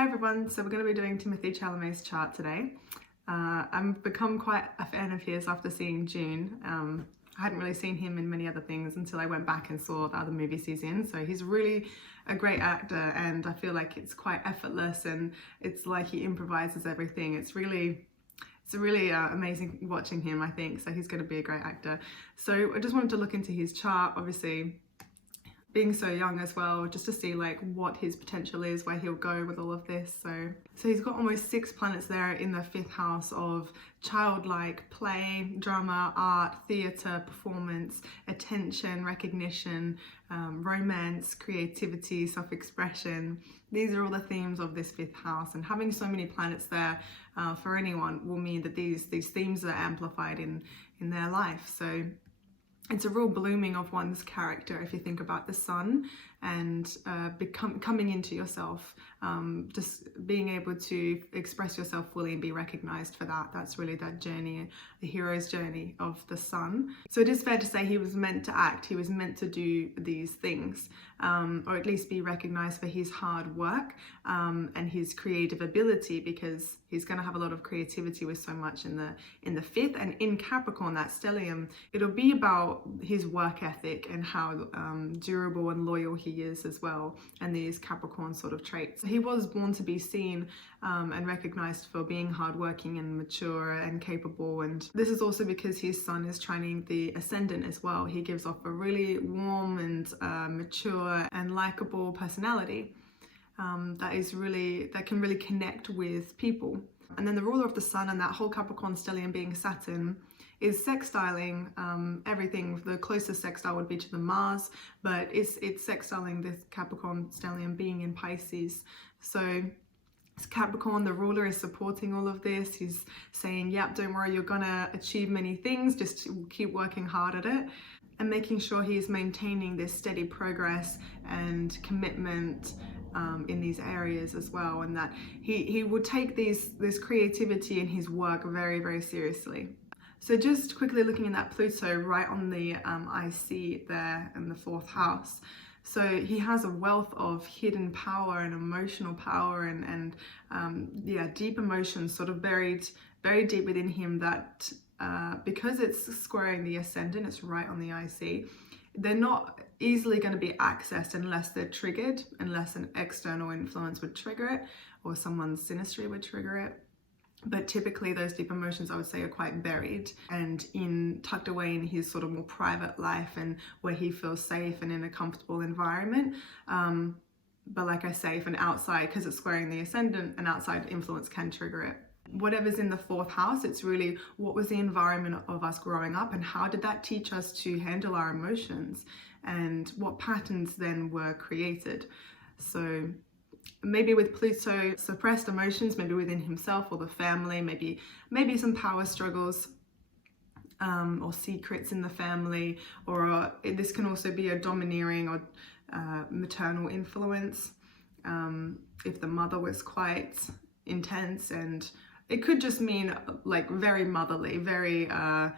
Hi everyone, so we're going to be doing Timothée Chalamet's chart today. I've become quite a fan of his after seeing June. I hadn't really seen him in many other things until I went back and saw the other movies he's in. So he's really a great actor, and I feel like it's quite effortless and it's like he improvises everything. It's really amazing watching him, I think. So he's going to be a great actor. So I just wanted to look into his chart, obviously being so young as well, just to see like what his potential is, where he'll go with all of this. So he's got almost 6 planets there in the 5th house of childlike play, drama, art, theatre, performance, attention, recognition, romance, creativity, self-expression. These are all the themes of this 5th house, and having so many planets there for anyone will mean that these themes are amplified in their life. So it's a real blooming of one's character if you think about the sun and coming into yourself, just being able to express yourself fully and be recognized for that. That's really that journey, the hero's journey of the sun. So it is fair to say he was meant to act, he was meant to do these things, or at least be recognized for his hard work and his creative ability, because he's going to have a lot of creativity with so much in the 5th. And in Capricorn, that stellium, it'll be about his work ethic and how durable and loyal he is as well, and these Capricorn sort of traits. He was born to be seen and recognized for being hardworking and mature and capable, and this is also because his sun is trining the ascendant as well. He gives off a really warm and mature and likable personality that can really connect with people. And then the ruler of the sun and that whole Capricorn stellium being Saturn is sextiling everything. The closest sextile would be to the Mars, but it's sextiling this Capricorn stellium being in Pisces. So it's Capricorn, the ruler, is supporting all of this. He's saying, yep, don't worry, you're gonna achieve many things, just keep working hard at it, and making sure he's maintaining this steady progress and commitment in these areas as well, and that he will take this creativity in his work very, very seriously. So just quickly looking at that Pluto right on the IC there in the 4th house. So he has a wealth of hidden power and emotional power and deep emotions sort of buried very deep within him, that because it's squaring the ascendant, it's right on the IC, they're not easily going to be accessed unless they're triggered, unless an external influence would trigger it or someone's synastry would trigger it. But typically those deep emotions, I would say, are quite buried and tucked away in his sort of more private life, and where he feels safe and in a comfortable environment. But like I say, if an outside, because it's squaring the ascendant, an outside influence can trigger it. Whatever's in the 4th house, it's really what was the environment of us growing up, and how did that teach us to handle our emotions, and what patterns then were created. So maybe with Pluto, suppressed emotions, maybe within himself or the family, maybe some power struggles or secrets in the family, or this can also be a domineering or maternal influence if the mother was quite intense, and it could just mean like very motherly, very a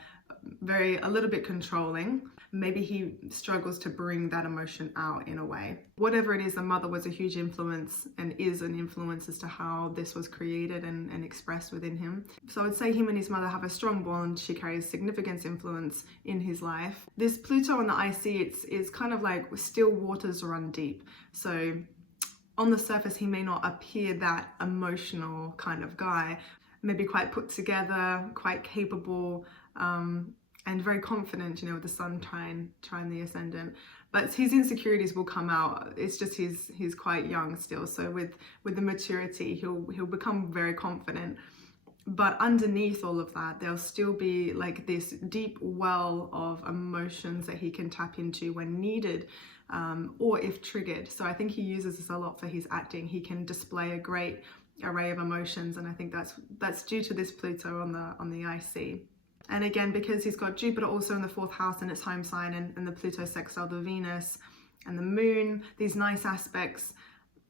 little bit controlling. Maybe he struggles to bring that emotion out in a way. Whatever it is, the mother was a huge influence and is an influence as to how this was created and expressed within him. So I would say him and his mother have a strong bond. She carries significant influence in his life. This Pluto on the IC, it's kind of like still waters run deep. So on the surface, he may not appear that emotional kind of guy, maybe quite put together, quite capable, and very confident, with the sun trying the ascendant. But his insecurities will come out. It's just he's quite young still. So with the maturity, he'll become very confident. But underneath all of that, there'll still be like this deep well of emotions that he can tap into when needed, or if triggered. So I think he uses this a lot for his acting. He can display a great array of emotions, and I think that's due to this Pluto on the IC. And again, because he's got Jupiter also in the 4th house in its home sign, and the Pluto sextile the Venus and the Moon, these nice aspects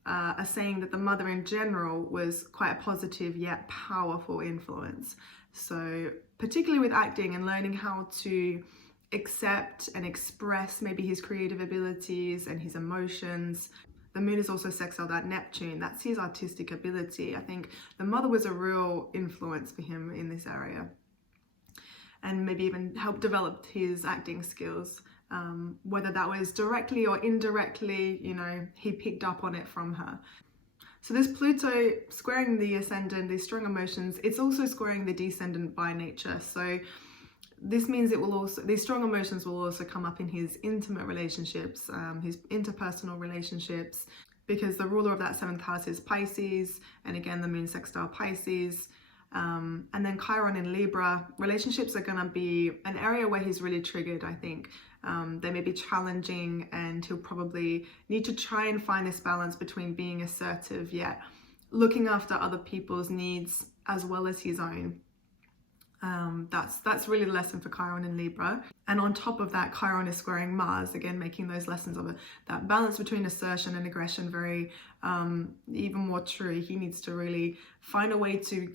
are saying that the mother in general was quite a positive yet powerful influence. So particularly with acting and learning how to accept and express maybe his creative abilities and his emotions, The moon is also sextile that Neptune. That's his artistic ability. I think the mother was a real influence for him in this area, and maybe even helped develop his acting skills. Whether that was directly or indirectly, you know, he picked up on it from her. So this Pluto squaring the ascendant, these strong emotions, it's also squaring the descendant by nature. So this means it will also, these strong emotions will also come up in his intimate relationships, his interpersonal relationships, because the ruler of that 7th house is Pisces, and again the moon sextile Pisces. And then Chiron in Libra, relationships are going to be an area where he's really triggered, I think. They may be challenging, and he'll probably need to try and find this balance between being assertive yet looking after other people's needs as well as his own. That's really the lesson for Chiron in Libra. And on top of that, Chiron is squaring Mars, again making those lessons of that balance between assertion and aggression very even more true. He needs to really find a way to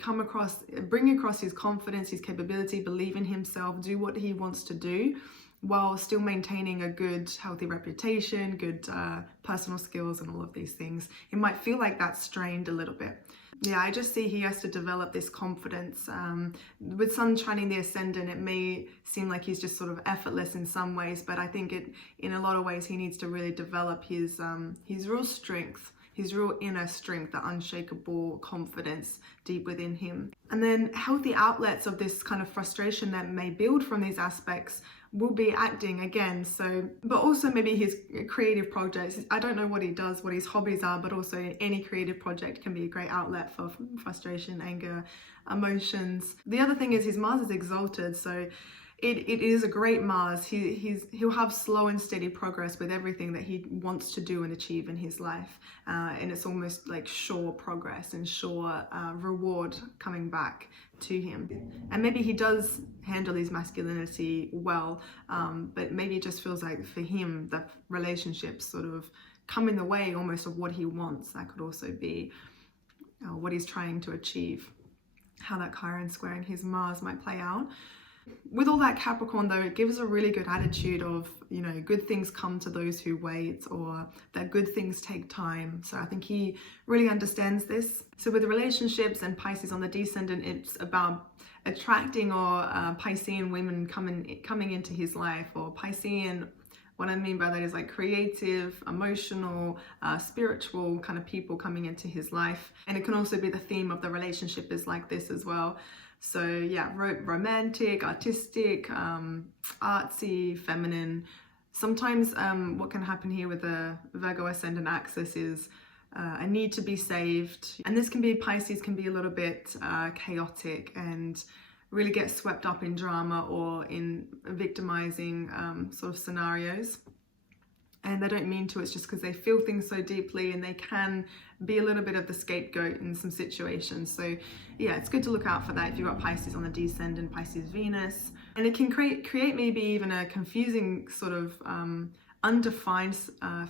bring across his confidence, his capability, believe in himself, do what he wants to do, while still maintaining a good, healthy reputation, good personal skills and all of these things. It might feel like that's strained a little bit. Yeah, I just see he has to develop this confidence. With Sun trining the ascendant, it may seem like he's just sort of effortless in some ways, but I think in a lot of ways he needs to really develop his real strength, his real inner strength, the unshakable confidence deep within him. And then healthy outlets of this kind of frustration that may build from these aspects will be acting again, but also maybe his creative projects. I don't know what he does, what his hobbies are, but also any creative project can be a great outlet for frustration, anger, emotions. The other thing is his Mars is exalted, so it is a great Mars. He'll have slow and steady progress with everything that he wants to do and achieve in his life, and it's almost like sure progress and sure reward coming back to him. And maybe he does handle his masculinity well, but maybe it just feels like for him that relationships sort of come in the way almost of what he wants. That could also be what he's trying to achieve, how that Chiron squaring his Mars might play out. With all that Capricorn though, it gives a really good attitude of, you know, good things come to those who wait, or that good things take time. So I think he really understands this. So with the relationships and Pisces on the descendant, it's about attracting or Piscean women coming into his life, or Piscean. What I mean by that is like creative, emotional, spiritual kind of people coming into his life. And it can also be the theme of the relationship is like this as well. So yeah, romantic, artistic, artsy, feminine. Sometimes what can happen here with the Virgo ascendant axis is a need to be saved. And this can be, Pisces can be a little bit chaotic and really get swept up in drama or in victimizing sort of scenarios. And they don't mean to, it's just because they feel things so deeply, and they can be a little bit of the scapegoat in some situations. So yeah, it's good to look out for that if you've got Pisces on the descendant, Pisces Venus. And it can create maybe even a confusing sort of undefined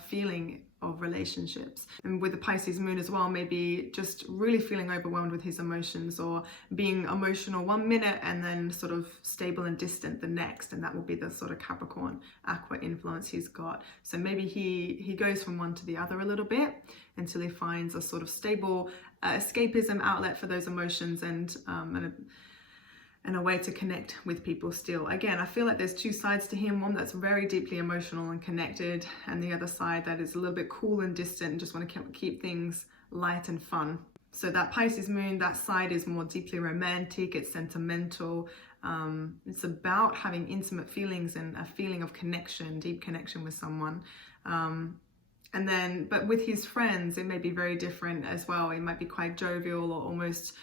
feeling of relationships. And with the Pisces moon as well, maybe just really feeling overwhelmed with his emotions, or being emotional one minute and then sort of stable and distant the next. And that will be the sort of Capricorn aqua influence he's got. So maybe he goes from one to the other a little bit until he finds a sort of stable escapism outlet for those emotions, and a way to connect with people still. Again, I feel like there's two sides to him, one that's very deeply emotional and connected, and the other side that is a little bit cool and distant and just want to keep things light and fun. So that Pisces moon, that side is more deeply romantic, it's sentimental, it's about having intimate feelings and a feeling of connection, deep connection with someone. And then, but with his friends, it may be very different as well. It might be quite jovial, or almost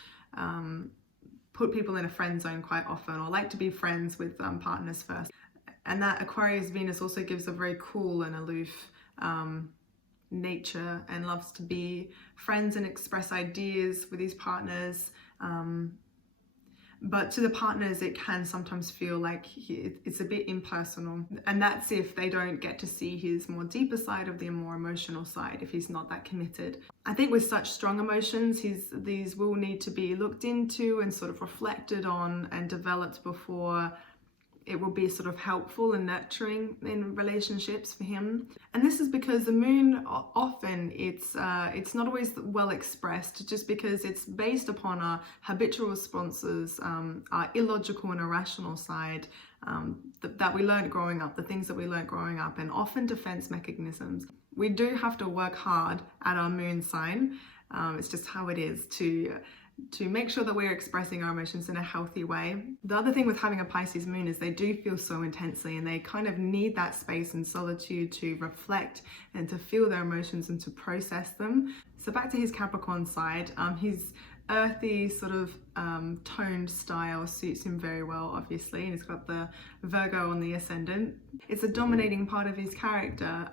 put people in a friend zone quite often, or like to be friends with partners first. And that Aquarius Venus also gives a very cool and aloof nature, and loves to be friends and express ideas with his partners. But to the partners, it can sometimes feel like it's a bit impersonal. And that's if they don't get to see his more deeper side, of the more emotional side, if he's not that committed. I think with such strong emotions, these will need to be looked into and sort of reflected on and developed before it will be sort of helpful and nurturing in relationships for him. And this is because the moon often it's not always well expressed, just because it's based upon our habitual responses, our illogical and irrational side, that we learned growing up, the things that we learned growing up, and often defense mechanisms. We do have to work hard at our moon sign. It's just how it is to make sure that we're expressing our emotions in a healthy way. The other thing with having a Pisces moon is they do feel so intensely, and they kind of need that space and solitude to reflect and to feel their emotions and to process them. So back to his Capricorn side, his earthy sort of toned style suits him very well, obviously, and he's got the Virgo on the ascendant. It's a dominating part of his character.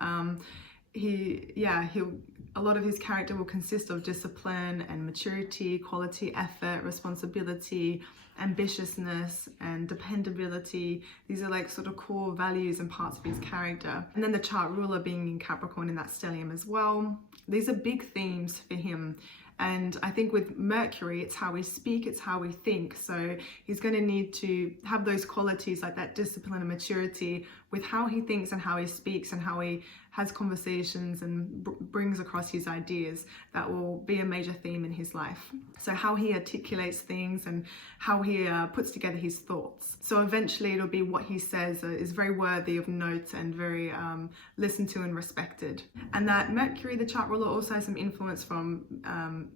A lot of his character will consist of discipline and maturity, quality, effort, responsibility, ambitiousness, and dependability. These are like sort of core values and parts of his character. And then the chart ruler being in Capricorn in that stellium as well. These are big themes for him. And I think with Mercury, it's how we speak, it's how we think. So he's going to need to have those qualities like that discipline and maturity with how he thinks and how he speaks and how he has conversations and brings across his ideas. That will be a major theme in his life. So how he articulates things and how he puts together his thoughts. So eventually it'll be what he says is very worthy of note and very listened to and respected. And that Mercury, the chart ruler, also has some influence from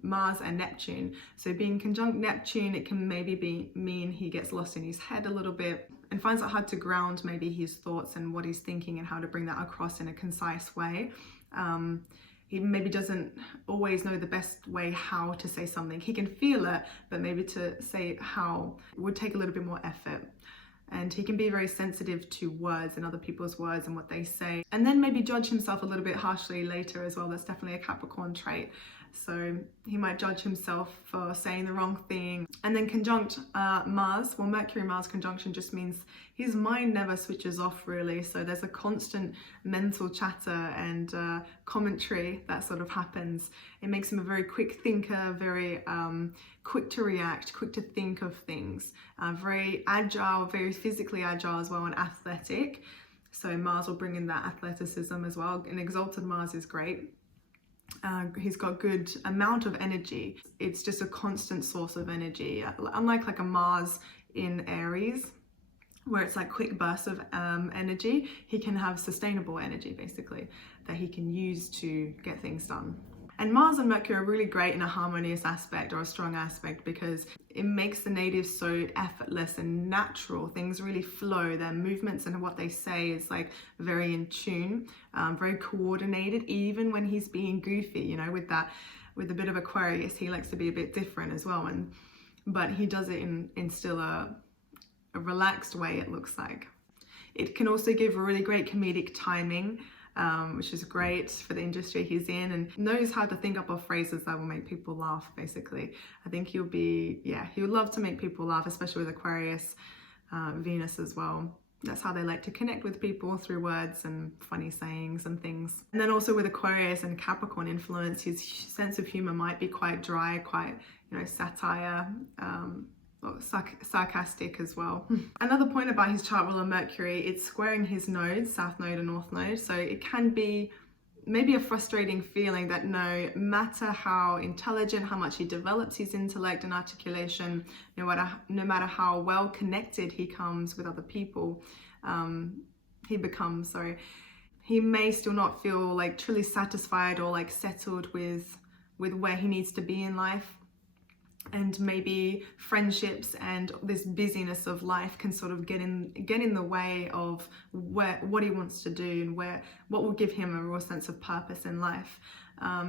Mars and Neptune. So being conjunct Neptune, it can maybe mean he gets lost in his head a little bit and finds it hard to ground maybe his thoughts and what he's thinking and how to bring that across in a concise way. He maybe doesn't always know the best way how to say something. He can feel it, but maybe to say how would take a little bit more effort. And he can be very sensitive to words and other people's words and what they say. And then maybe judge himself a little bit harshly later as well. That's definitely a Capricorn trait. So he might judge himself for saying the wrong thing. And then conjunct Mars. Well, Mercury-Mars conjunction just means his mind never switches off, really. So there's a constant mental chatter and commentary that sort of happens. It makes him a very quick thinker, very quick to react, quick to think of things, very agile, very physically agile as well, and athletic. So Mars will bring in that athleticism as well. An exalted Mars is great. He's got good amount of energy. It's just a constant source of energy, unlike like a Mars in Aries, where it's like quick bursts of energy. He can have sustainable energy, basically, that he can use to get things done. And Mars and Mercury are really great in a harmonious aspect or a strong aspect, because it makes the natives so effortless and natural. Things really flow. Their movements and what they say is like very in tune, very coordinated, even when he's being goofy, you know, with a bit of Aquarius. He likes to be a bit different as well. But he does it in still a relaxed way, it looks like. It can also give a really great comedic timing, which is great for the industry he's in, and knows how to think up of phrases that will make people laugh, basically. I think he would love to make people laugh, especially with Aquarius, Venus as well. That's how they like to connect with people, through words and funny sayings and things. And then also with Aquarius and Capricorn influence, his sense of humor might be quite dry, quite, you know, satire, sarcastic as well. Another point about his chart ruler Mercury, it's squaring his nodes, south node and north node. So it can be maybe a frustrating feeling that no matter how intelligent, how much he develops his intellect and articulation, no matter how well connected he comes with other people, he may still not feel like truly satisfied or like settled with where he needs to be in life. And maybe friendships and this busyness of life can sort of get in the way of what he wants to do and what will give him a real sense of purpose in life.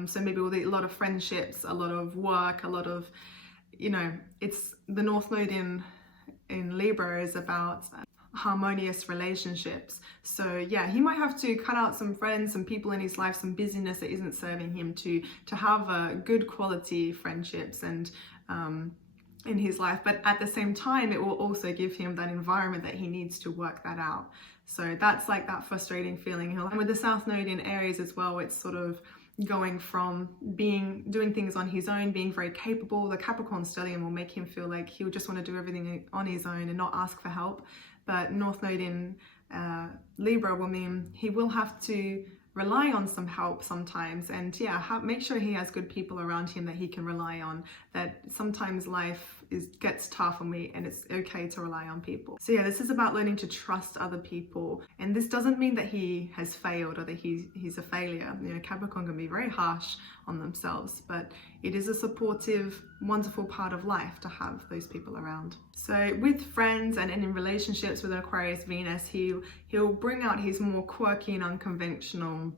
So maybe a lot of friendships, a lot of work, a lot of, you know, it's the North Node in Libra is about harmonious relationships. So yeah, he might have to cut out some friends, some people in his life, some busyness that isn't serving him to have good quality friendships and in his life. But at the same time, it will also give him that environment that he needs to work that out. So that's like that frustrating feeling. And with the South Node in Aries as well, it's sort of going from doing things on his own, being very capable. The Capricorn stellium will make him feel like he'll just want to do everything on his own and not ask for help. but North Node in Libra will mean he will have to rely on some help sometimes, and yeah, make sure he has good people around him that he can rely on, that sometimes life gets tough and it's okay to rely on people. So yeah, this is about learning to trust other people, and this doesn't mean that he has failed or that he's a failure. You know, Capricorn can be very harsh on themselves, but it is a supportive, wonderful part of life to have those people around. So with friends and in relationships with Aquarius Venus, he'll bring out his more quirky and unconventional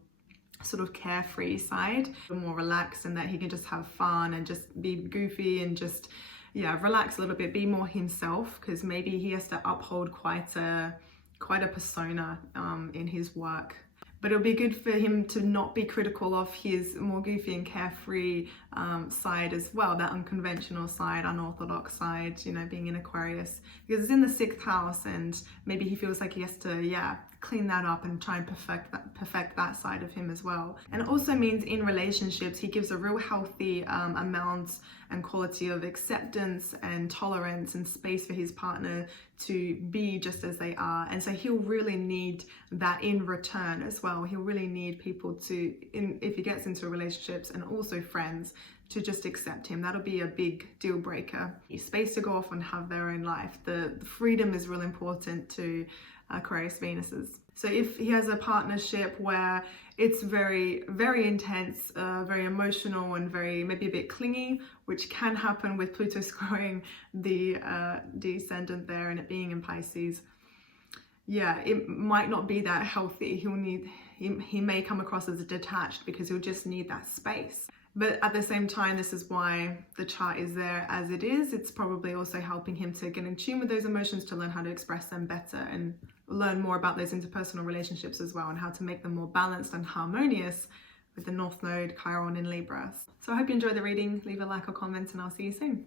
sort of carefree side, more relaxed, and that he can just have fun and just be goofy and just relax a little bit, be more himself, because maybe he has to uphold quite a persona in his work. But it'll be good for him to not be critical of his more goofy and carefree side as well, that unconventional side, unorthodox side, you know, being in Aquarius, because it's in the 6th house, and maybe he feels like he has to clean that up and try and perfect that side of him as well. And it also means in relationships he gives a real healthy amount and quality of acceptance and tolerance and space for his partner to be just as they are, and so he'll really need that in return as well. He'll really need people to, if he gets into relationships, and also friends, to just accept him. That'll be a big deal breaker. Space to go off and have their own life. The freedom is real important to Aquarius Venuses. So if he has a partnership where it's very, very intense, very emotional, and very maybe a bit clingy, which can happen with Pluto squaring the descendant there and it being in Pisces, it might not be that healthy. He may come across as detached because he'll just need that space. But at the same time, this is why the chart is there as it is. It's probably also helping him to get in tune with those emotions, to learn how to express them better, and learn more about those interpersonal relationships as well, and how to make them more balanced and harmonious with the North Node Chiron in Libra. So I hope you enjoyed the reading. Leave a like or comment, and I'll see you soon.